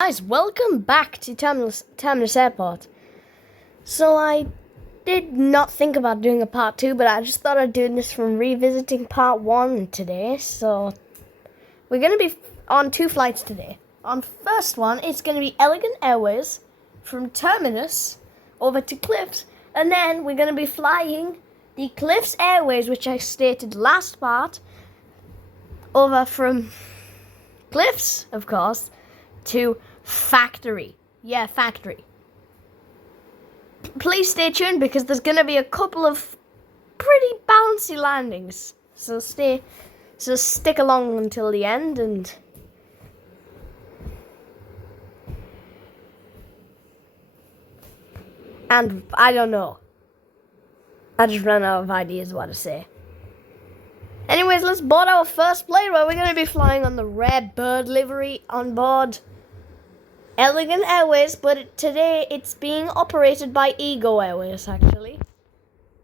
Guys, welcome back to Terminus Airport. So I did not think about doing a part 2, but I just thought I'd do this from revisiting part 1 today. So we're going to be on 2 flights today. On first one, it's going to be Elegant Airways from Terminus over to CLIFFS, and then we're going to be flying the CLIFFS Airways, which I stated last part, over from CLIFFS, of course, to Factory. Yeah, Factory. Please stay tuned because there's going to be a couple of pretty bouncy landings. So stick along until the end and I don't know. I just ran out of ideas what to say. Anyways, let's board our first plane where we're going to be flying on the Red Bird livery on board Elegant Airways, but today it's being operated by Ego Airways, actually.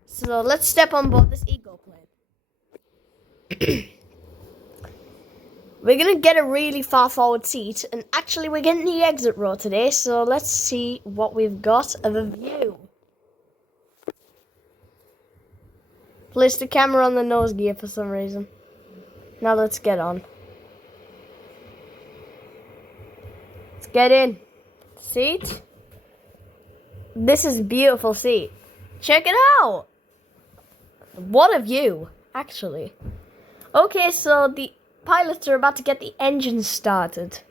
So let's step on board this Ego plane. We're going to get a really far forward seat, and actually we're getting the exit row today, so let's see what we've got of a view. Place the camera on the nose gear for some reason. Now let's get on. Let's get in. Seat. This is a beautiful seat. Check it out. What a view, actually. Okay, so the pilots are about to get the engines started.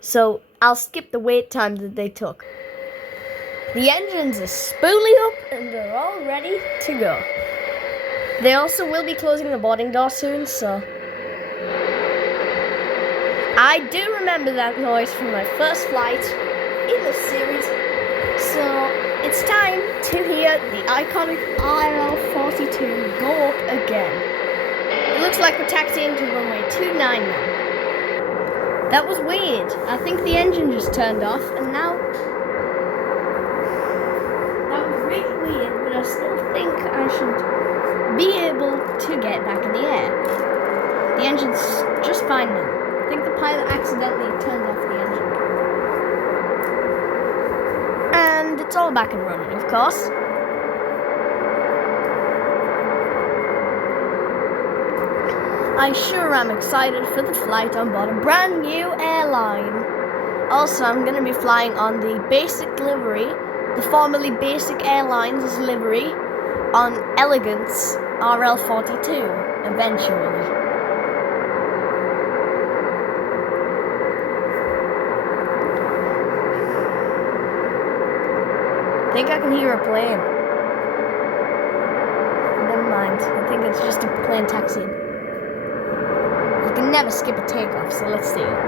So I'll skip the wait time that they took. The engines are spooling up and they're all ready to go. They also will be closing the boarding door soon, so I do remember that noise from my first flight in the series. So it's time to hear the iconic RL-42 go up again. It looks like we're taxiing to runway 29 now. That was weird. I think the engine just turned off, and now that was really weird, but I still think I should be able to get back in the air. The engine's just fine now. I think the pilot accidentally turned off the engine. And it's all back and running, of course. I sure am excited for the flight on board a brand new airline. Also, I'm going to be flying on the basic livery, the formerly Basic Airlines livery, on Elegant's RL-42, eventually. I think I can hear a plane. Never mind, I think it's just a plane taxiing. You can never skip a takeoff, so let's see it.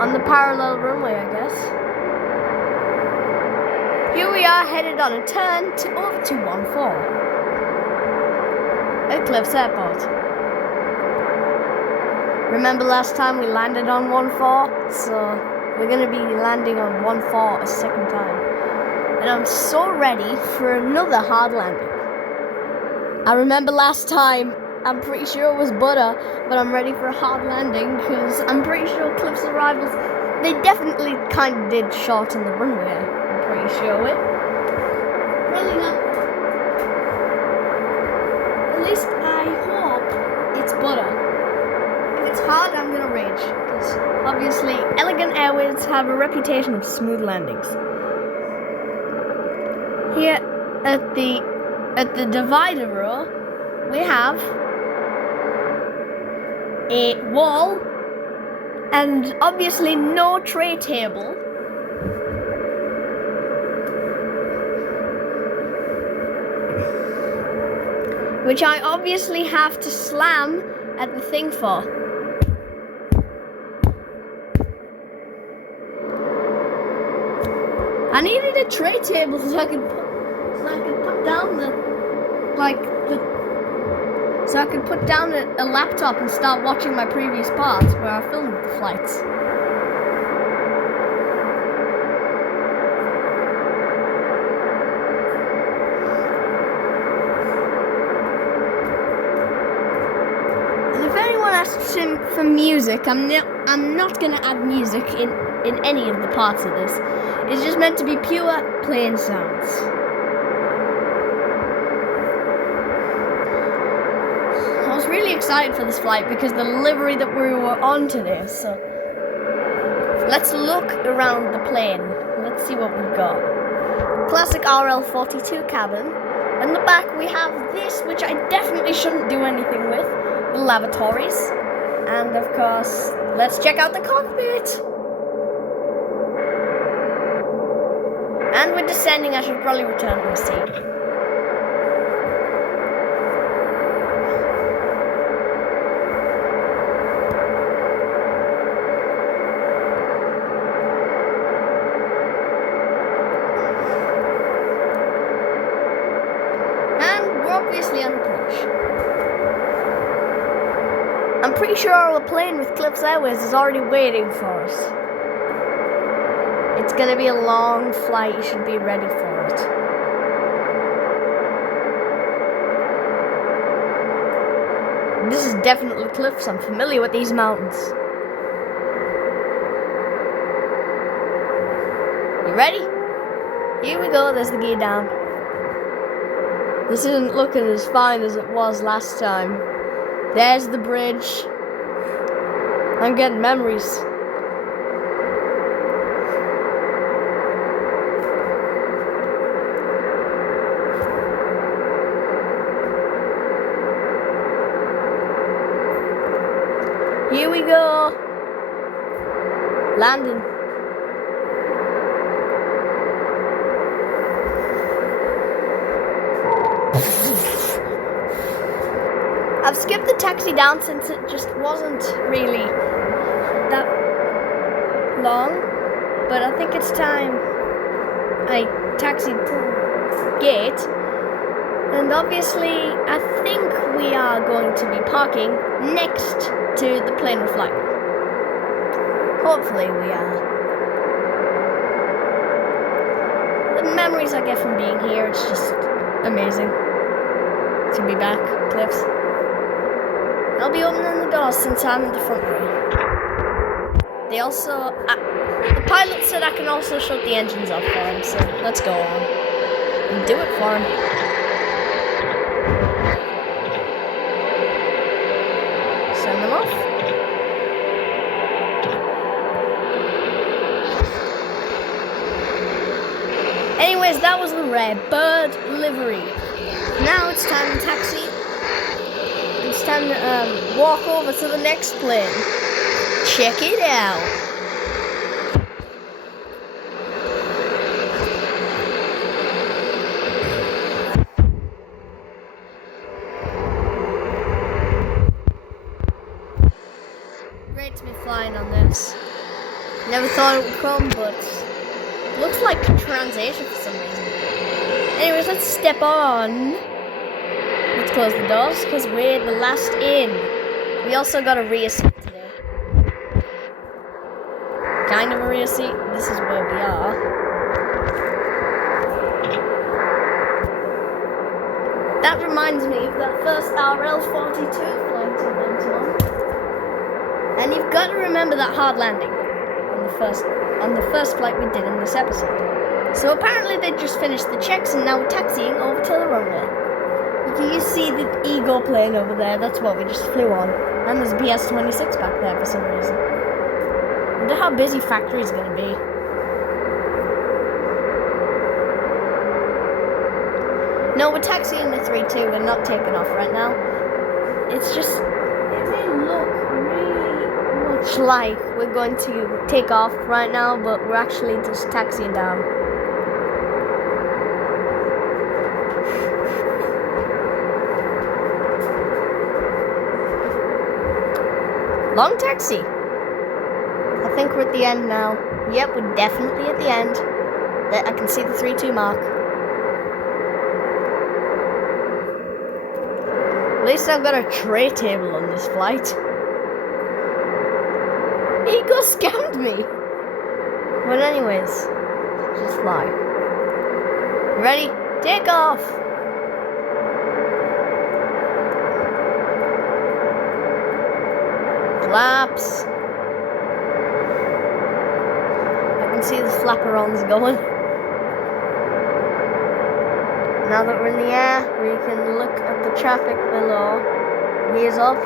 On the parallel runway, I guess. Here we are, headed on a turn over to 14 at CLIFFS Airport. Remember last time we landed on 14? So we're going to be landing on 14 a second time. And I'm so ready for another hard landing. I remember last time, I'm pretty sure it was butter, but I'm ready for a hard landing because I'm pretty sure CLIFFS arrivals, they definitely kind of did shorten the runway. I'm pretty sure it. Really not. At least I hope it's butter. If it's hard, I'm gonna rage because obviously Elegant Airways have a reputation of smooth landings. Here at the divider row, we have a wall and obviously no tray table. Which I obviously have to slam at the thing for. I needed a tray table so I could put down a laptop and start watching my previous parts where I filmed the flights. someone asks him for music, I'm not gonna add music in any of the parts of this. It's just meant to be pure plain sounds. I was really excited for this flight because the livery that we were on today. So let's look around the plane. Let's see what we've got. Classic RL-42 cabin. In the back we have this, which I definitely shouldn't do anything with. The lavatories. And of course, let's check out the cockpit. And we're descending. I should probably return to my seat. And we're obviously on approach. I'm pretty sure our plane with CLIFFS Airways is already waiting for us. It's gonna be a long flight, you should be ready for it. This is definitely CLIFFS, I'm familiar with these mountains. You ready? Here we go, there's the gear down. This isn't looking as fine as it was last time. There's the bridge. I'm getting memories. Here we go. Landing. I've skipped the taxi down since it just wasn't really that long, but I think it's time I taxied to the gate, and obviously I think we are going to be parking next to the plane we're flying. Hopefully we are. The memories I get from being here, it's just amazing to be back, CLIFFS. I'll be opening the doors since I'm in the front row. They also, the pilot said I can also shut the engines off for him, so let's go on and do it for him. Send them off. Anyways, that was the red bird livery. Now it's time to taxi. It's time to walk over to the next plane. Check it out. Great to be flying on this. Never thought it would come, but looks like Transasia for some reason. Anyways, let's step on. Let's close the doors because we're the last in. We also got a rear seat today. Kind of a rear seat. This is where we are. That reminds me of that first RL-42 flight I went on. And you've got to remember that hard landing on the first flight we did in this episode. So apparently they just finished the checks and now we're taxiing over to the runway. Do you see the Eagle plane over there? That's what we just flew on. And there's a PS-26 back there for some reason. I wonder how busy factory's gonna be. No, we're taxiing the 3-2. We're not taking off right now. It's just, it may look really much like we're going to take off right now, but we're actually just taxiing down. Long taxi. I think we're at the end now. Yep, we're definitely at the end. I can see the 3-2 mark. At least I've got a tray table on this flight. Ego scammed me. But anyways, just fly. Ready? Take off. flaps. I can see the flaperons going. Now that we're in the air, we can look at the traffic below. Gears up.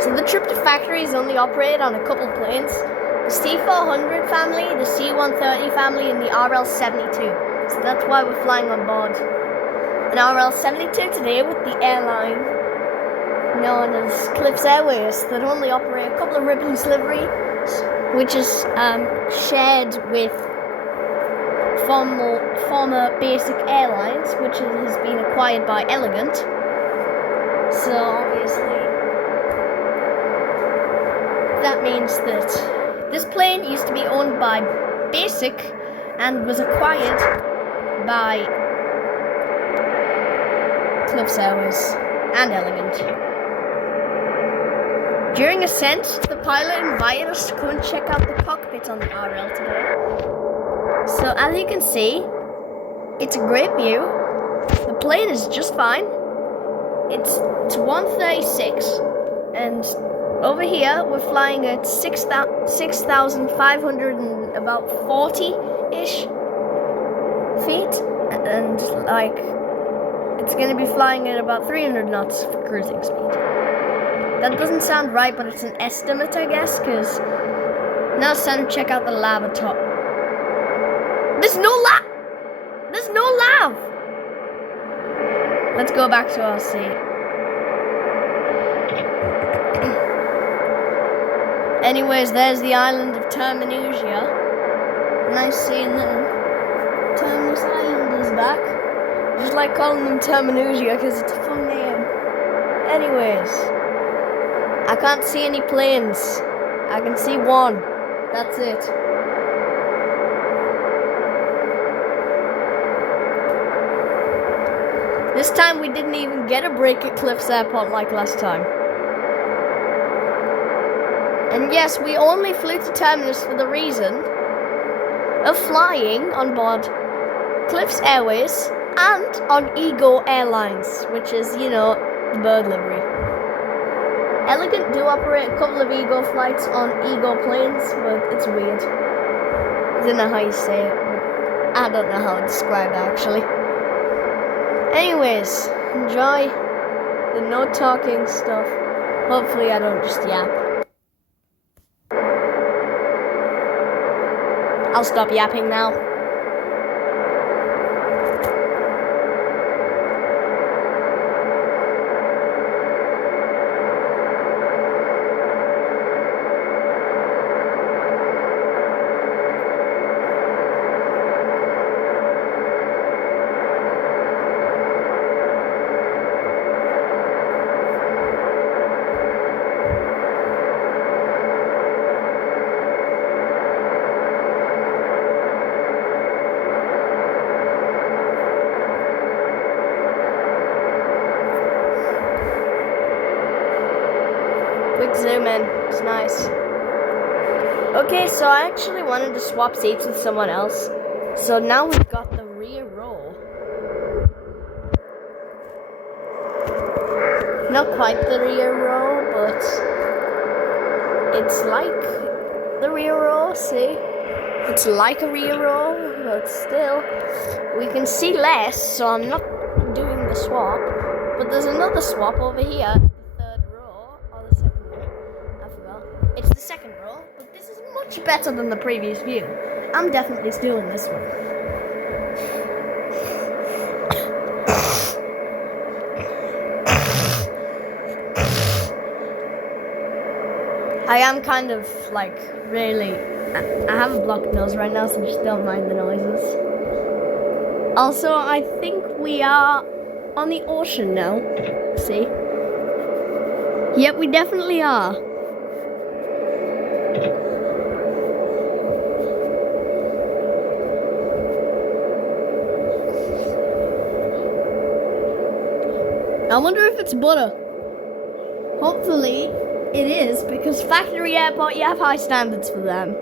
So the trip to factory is only operated on a couple planes. The C400 family, the C130 family, and the RL72. So that's why we're flying on board an RL72 today with the airline known as CLIFFS Airways that only operate a couple of Ribbons liveries, which is shared with former Basic Airlines, which has been acquired by Elegant. So obviously that means that this plane used to be owned by Basic and was acquired by CLIFFS Airways and Elegant. During ascent, the pilot invited us to come and check out the cockpit on the RL today. So as you can see, it's a great view. The plane is just fine. It's 136, and over here we're flying at 6,500 and about 40-ish feet, and like it's going to be flying at about 300 knots for cruising speed. That doesn't sound right, but it's an estimate, I guess, because now it's time to check out the lava top. There's no lava! There's no lava! Let's go back to our seat. Anyways, there's the island of Terminusia. Nice seeing them. Terminus Island is back. Just like calling them Terminusia because it's a fun name. Anyways, I can't see any planes. I can see one. That's it. This time we didn't even get a break at CLIFFS Airport like last time. And yes, we only flew to Terminus for the reason of flying on board CLIFFS Airways and on Ego Airlines, which is, you know, the bird livery. Elegant do operate a couple of Ego flights on Ego planes, but it's weird. I don't know how you say it, but I don't know how to describe it actually. Anyways, enjoy the no talking stuff. Hopefully I don't just yap. I'll stop yapping now. Quick zoom in, it's nice. Okay, so I actually wanted to swap seats with someone else. So now we've got the rear row. Not quite the rear row, but it's like the rear row, see? It's like a rear row, but still, we can see less, so I'm not doing the swap. But there's another swap over here. It's the second row, but this is much better than the previous view. I'm definitely stealing this one. I am kind of like really. I have a blocked nose right now, so just don't mind the noises. Also, I think we are on the ocean now. See? Yep, we definitely are. I wonder if it's butter. Hopefully it is, because factory airport, you have high standards for them.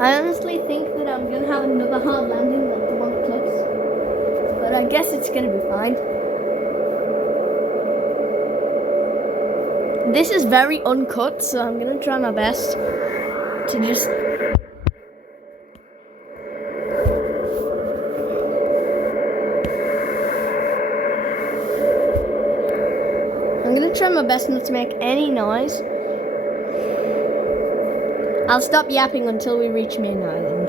I honestly think that I'm gonna have another hard landing like the one clips. But I guess it's gonna be fine. This is very uncut, so I'm gonna try my best to just... I'm gonna try my best not to make any noise. I'll stop yapping until we reach main island.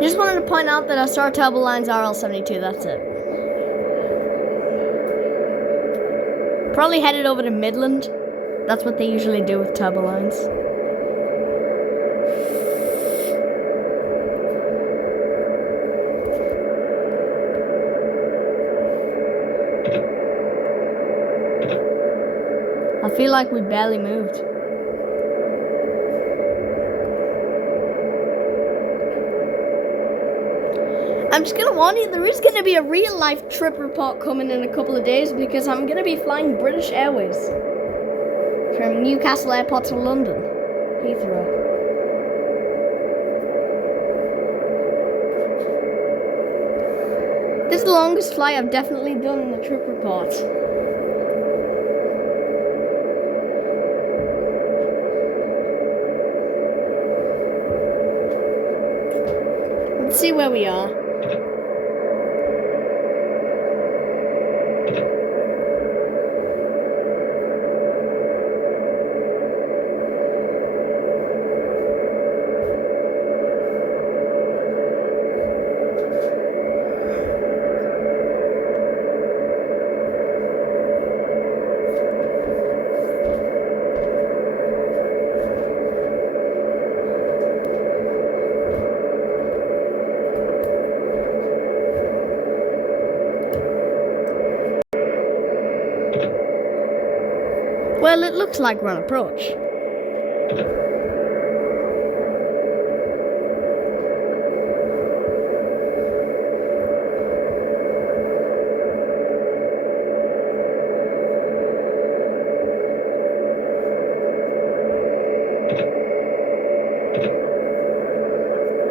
Just wanted to point out that our Star Turbo Line's RL72, that's it. Probably headed over to Midland. That's what they usually do with turbo lines. I feel like we barely moved. I'm just gonna warn you, there is gonna be a real life trip report coming in a couple of days because I'm gonna be flying British Airways from Newcastle Airport to London, Heathrow. This is the longest flight I've definitely done in the trip report. Let's see where we are. Well, it looks like we're on approach.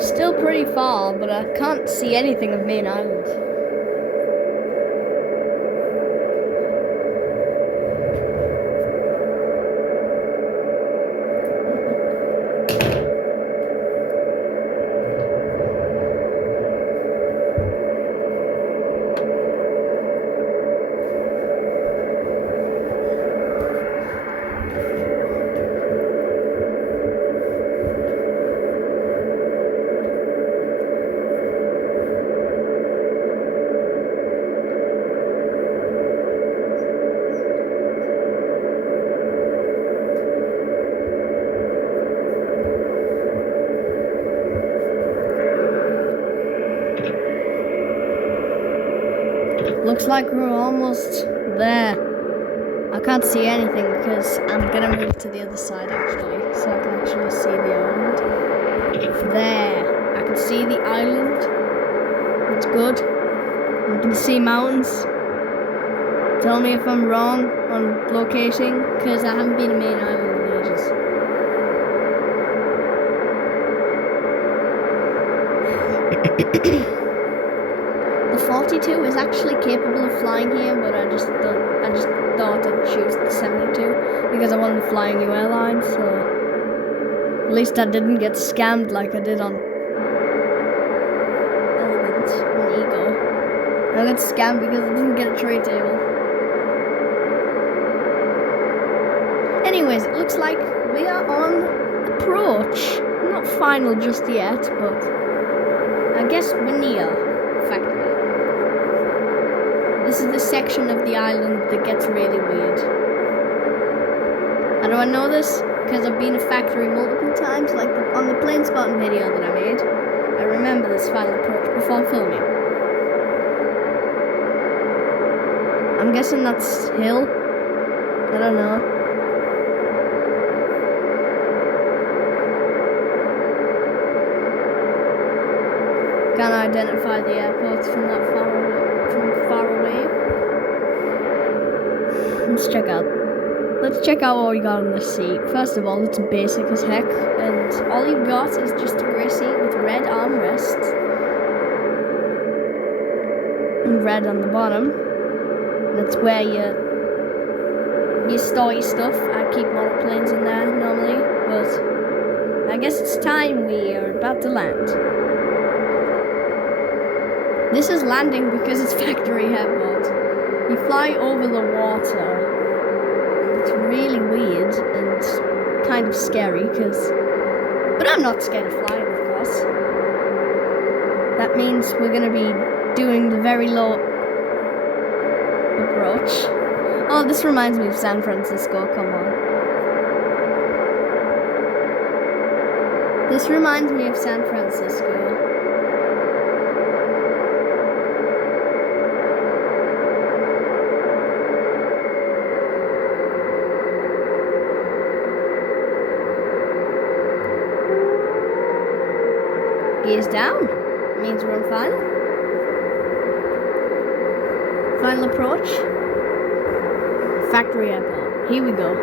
Still pretty far, but I can't see anything of main island. Looks like we're almost there. I can't see anything because I'm gonna move to the other side actually, so I can actually see the island. There, I can see the island. It's good. I can see mountains. Tell me if I'm wrong on locating, because I haven't been to main island in ages. The 42 is actually capable of flying here, but I just thought I'd choose the 72 because I wasn't flying New Airlines, so at least I didn't get scammed like I did on Element on Ego. I got scammed because I didn't get a tray table. Anyways, it looks like we are on approach. Not final just yet, but I guess we're near factory. This is the section of the island that gets really weird. How do I know this? Because I've been to factory multiple times, like on the plane spotting video that I made. I remember this final approach before filming. I'm guessing that's hill. I don't know. Can't identify the airports from that far away. Let's check out what we got on this seat. First of all, it's basic as heck, and all you've got is just a grey seat with red armrests and red on the bottom. That's where you store your stuff. I keep monoplanes in there normally, but I guess it's time. We are about to land. This is landing because it's factory airport. You fly over the water. It's really weird and kind of scary but I'm not scared of flying, of course. That means we're going to be doing the very low approach. Oh, this reminds me of San Francisco, come on. This reminds me of San Francisco. Gears down. Means we're on final approach. Factory airport. Here we go.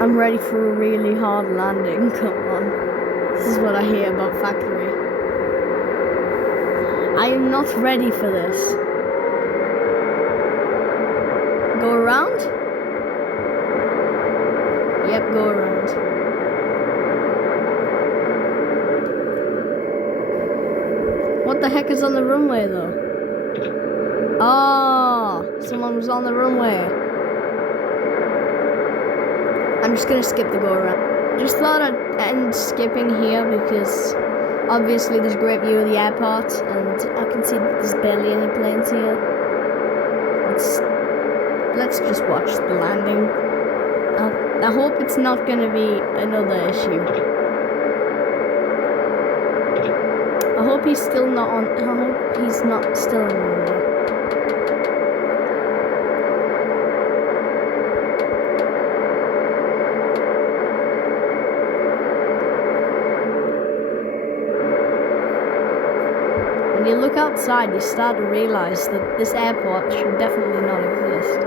I'm ready for a really hard landing. Come on. This is what I hear about factory. I am not ready for this. Go around? Yep, go around. What the heck is on the runway though? Oh, someone was on the runway. I'm just gonna skip the go around. Just thought I'd end skipping here because obviously there's a great view of the airport and I can see there's barely any planes here. Let's just watch the landing. I hope it's not gonna be another issue. I hope he's still not on. I hope he's not still on the runway. When you look outside, you start to realize that this airport should definitely not exist.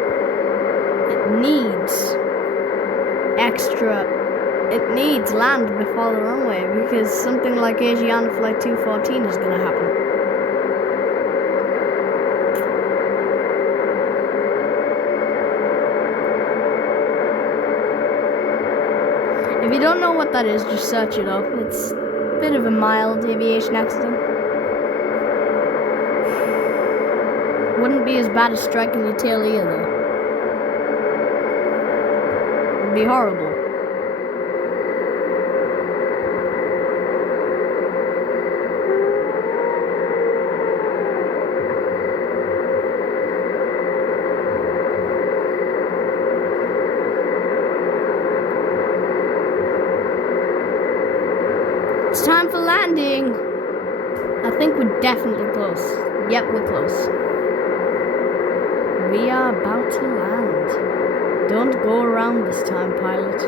It needs It needs land before the runway because something like Asiana Flight 214 is going to happen. If you don't know what that is, just search it up. It's a bit of a mild aviation accident. Wouldn't be as bad as striking your tail either, though. It'd be horrible. It's time for landing. I think we're definitely close. Yep, we're close. We are about to land. Don't go around this time, pilot.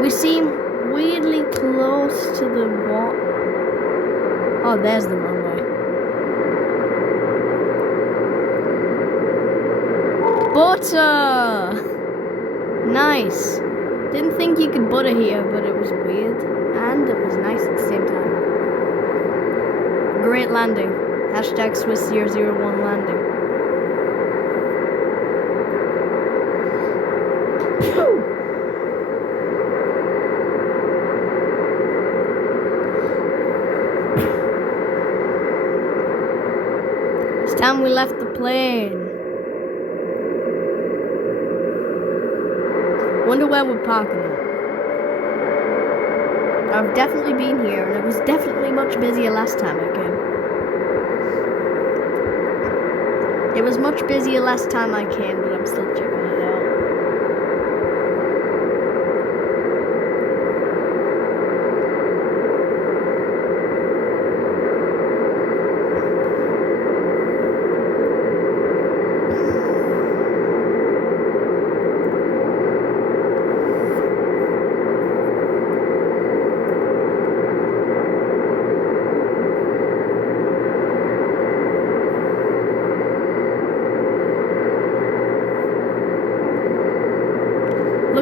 We seem weirdly close to the wall. Oh, there's the runway. Butter! Nice. Didn't think you could butter here, but it was weird. And it was nice at the same time. Great landing. Hashtag Swiss 001 landing. It's time we left the plane. Wonder where we're parking it. I've definitely been here, and it was definitely much busier last time I came. It was much busier last time I came, but I'm still checking it out.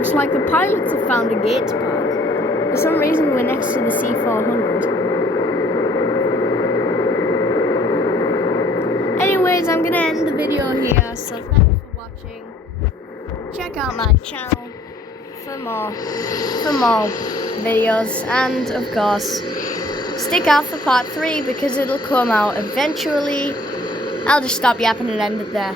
looks like the pilots have found a gate to park. For some reason, we're next to the C400. Anyways, I'm gonna end the video here, so thanks for watching. Check out my channel for more videos, and of course, stick out for part 3 because it'll come out eventually. I'll just stop yapping and end it there.